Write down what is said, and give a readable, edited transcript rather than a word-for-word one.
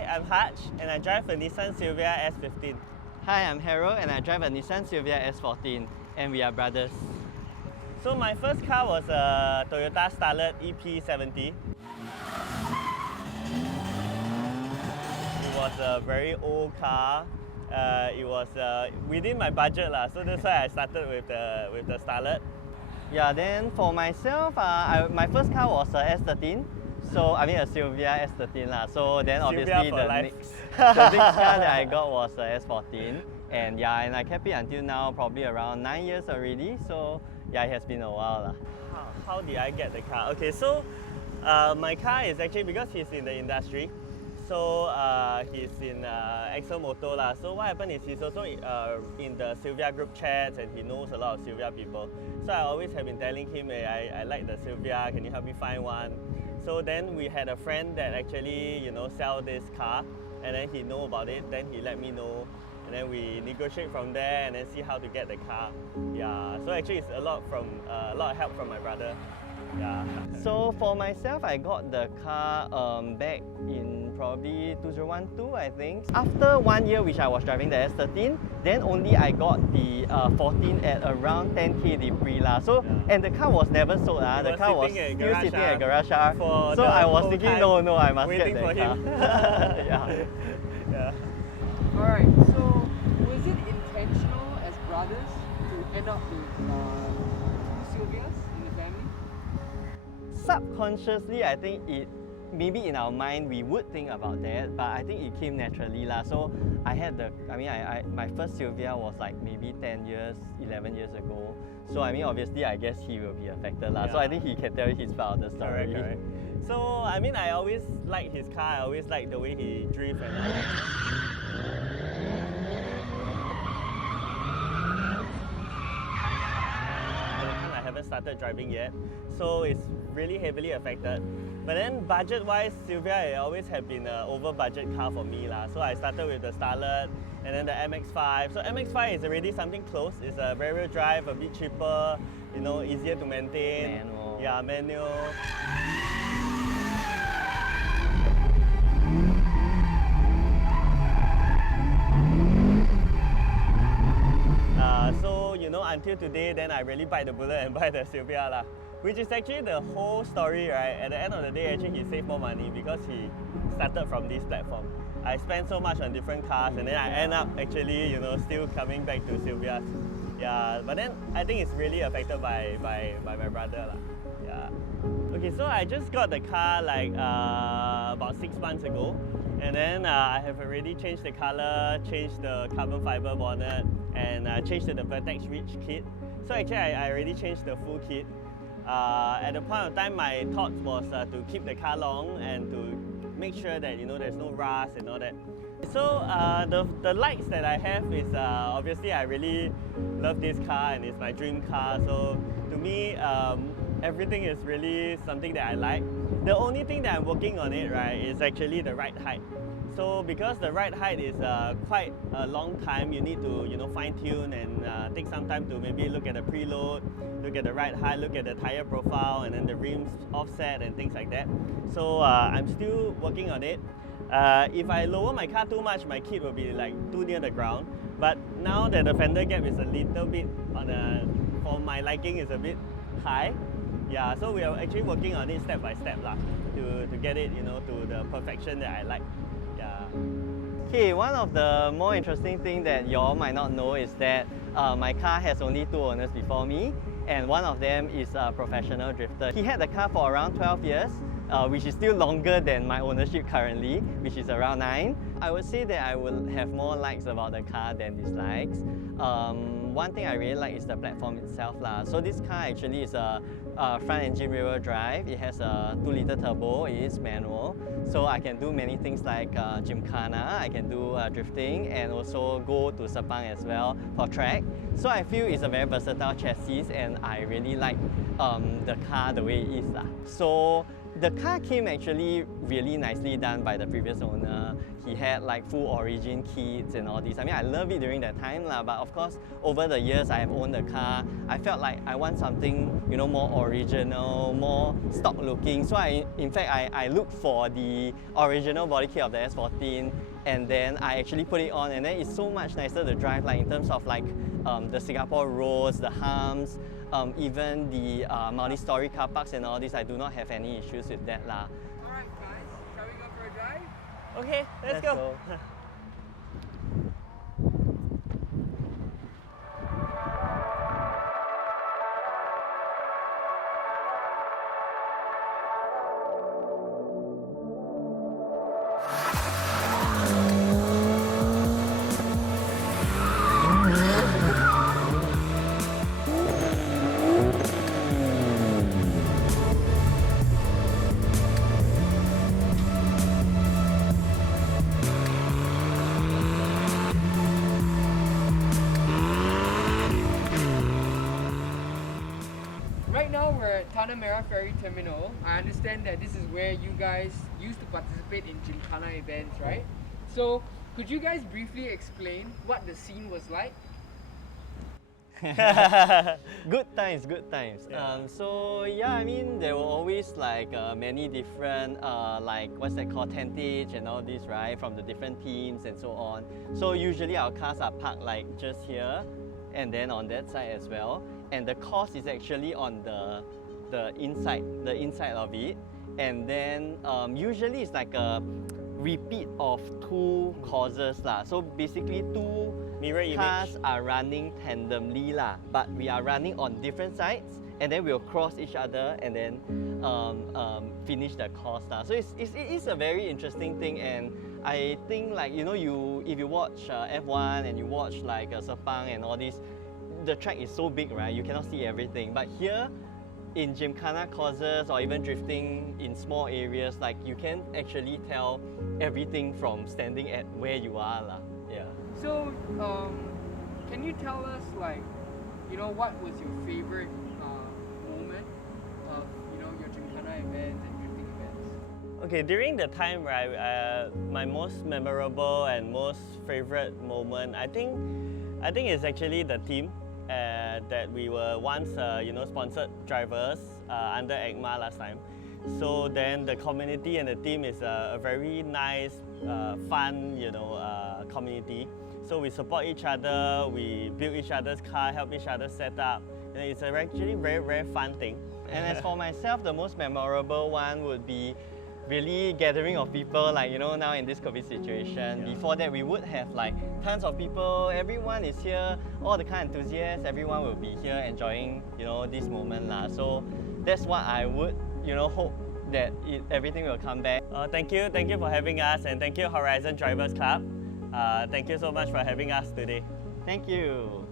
Hi, I'm Hutch and I drive a Nissan Silvia S15. Hi, I'm Harold and I drive a Nissan Silvias S14 and we are brothers. So my first car was a Toyota Starlet EP70. It was a very old car. It was within my budget lah, so that's why I started with the Starlet. Yeah, then for myself, my first car was a S13. So I mean a Silvia S13 lah. So then obviously the next car that I got was a S14. And yeah, and I kept it until now, probably around 9 years already. So yeah, it has been a while lah. How did I get the car? Okay, so my car is actually because he's in the industry. So he's in ExoMoto lah. So what happened is he's also in the Silvia group chats and he knows a lot of Silvia people. So I always have been telling him, hey, I like the Silvia, can you help me find one? So then we had a friend that actually, sell this car, and then he know about it, then he let me know, and then we negotiate from there and then see how to get the car. Yeah, so actually it's a lot of help from my brother. Yeah. So for myself, I got the car back in probably 2012, I think. After 1 year which I was driving the S13, then only I got the 14 at around 10k Depri lah. So and the car was never sold. The car was still sitting at garage. So I was thinking, no, I must get that car. Yeah. Alright, so was it intentional as brothers to end up with two Silvias in the family? Subconsciously, I think maybe in our mind we would think about that, but I think it came naturally lah. So I had my first Silvia was like maybe 10 years, 11 years ago. So I mean, obviously, I guess he will be affected lah. Yeah. So I think he can tell his part of the story. Correct. So I mean, I always liked his car. I always liked the way he drifts and all that. I haven't started driving yet, so it's really heavily affected. But then budget-wise, Silvia always have been an over-budget car for me lah. So I started with the Starlet and then the MX-5. So MX-5 is already something close. It's a rear-wheel drive, a bit cheaper, easier to maintain. Manual. Yeah, manual. So until today, then I really bite the bullet and buy the Silvia lah. Which is actually the whole story, right? At the end of the day, actually he saved more money because he started from this platform. I spent so much on different cars and then I end up actually, still coming back to Silvias. Yeah, but then I think it's really affected by my brother lah. Yeah. Okay, so I just got the car like about 6 months ago. And then I have already changed the color, changed the carbon fiber bonnet, and changed the Vertex Reach kit. So actually I already changed the full kit. At the point of time, my thought was to keep the car long and to make sure that there's no rust and all that. So the likes that I have is obviously I really love this car and it's my dream car. So to me, everything is really something that I like. The only thing that I'm working on it, right, is actually the ride height. So because the ride height is quite a long time, you need to fine tune and take some time to maybe look at the preload, look at the ride height, look at the tire profile, and then the rims offset and things like that. So I'm still working on it. If I lower my car too much, my kit will be like too near the ground. But now that the fender gap is a little bit for my liking, is a bit high. Yeah, so we are actually working on it step by step lah, to get it to the perfection that I like. Yeah. Okay, one of the more interesting things that you all might not know is that my car has only 2 owners before me, and one of them is a professional drifter. He had the car for around 12 years, which is still longer than my ownership currently, which is around 9. I would say that I will have more likes about the car than dislikes. One thing I really like is the platform itself lah. So this car actually is a front engine rear-wheel drive. It has a 2-liter turbo. It is manual, so I can do many things like Gymkhana. I can do drifting and also go to Sepang as well for track. So I feel it's a very versatile chassis and I really like the car the way it is lah. So The car came actually really nicely done by the previous owner. He had like full origin kits and all this. I mean, I love it during that time lah, but of course, over the years I have owned the car, I felt like I want something, you know, more original, more stock looking. So in fact, I looked for the original body kit of the S14, and then I actually put it on, and then it's so much nicer to drive, like in terms of like the Singapore roads, the humps, even the multi-story car parks and all this. I do not have any issues with that lah. Alright guys, shall we go for a drive? Okay, let's go. Right now we're at Tanah Merah Ferry Terminal. I understand that this is where you guys used to participate in Gymkhana events, right? So could you guys briefly explain what the scene was like? Good times, good times. Yeah. So yeah, I mean, there were always like many different like what's that called, tentage and all this, right, from the different teams and so on. So usually our cars are parked like just here and then on that side as well. And the course is actually on the inside of it. And then usually it's like a repeat of two courses lah. So basically two Mirror cars image. are running tandemly lah, but we are running on different sides, and then we'll cross each other and then finish the course lah. So it is a very interesting thing, and I think like, you know, if you watch F1 and you watch like Sepang and all this, the track is so big, right? You cannot see everything. But here in Gymkhana courses or even drifting in small areas, like you can actually tell everything from standing at where you are lah. Yeah. So can you tell us, like, you know, what was your favorite moment of, you know, your Gymkhana events and drifting events? Okay, during the time, right, my most memorable and most favorite moment, I think it's actually the team. That we were once, you know, sponsored drivers under ECMA last time. So then the community and the team is a very nice, fun, you know, community. So we support each other, we build each other's car, help each other set up. And it's actually very, very fun thing. And as for myself, the most memorable one would be really gathering of people, like, you know, now in this COVID situation. Yeah. Before that, we would have like tons of people, everyone is here, all the car enthusiasts, everyone will be here enjoying, you know, this moment lah. So that's what I would, you know, hope that everything will come back. Thank you for having us, and thank you Horizon Drivers Club. Thank you so much for having us today. Thank you.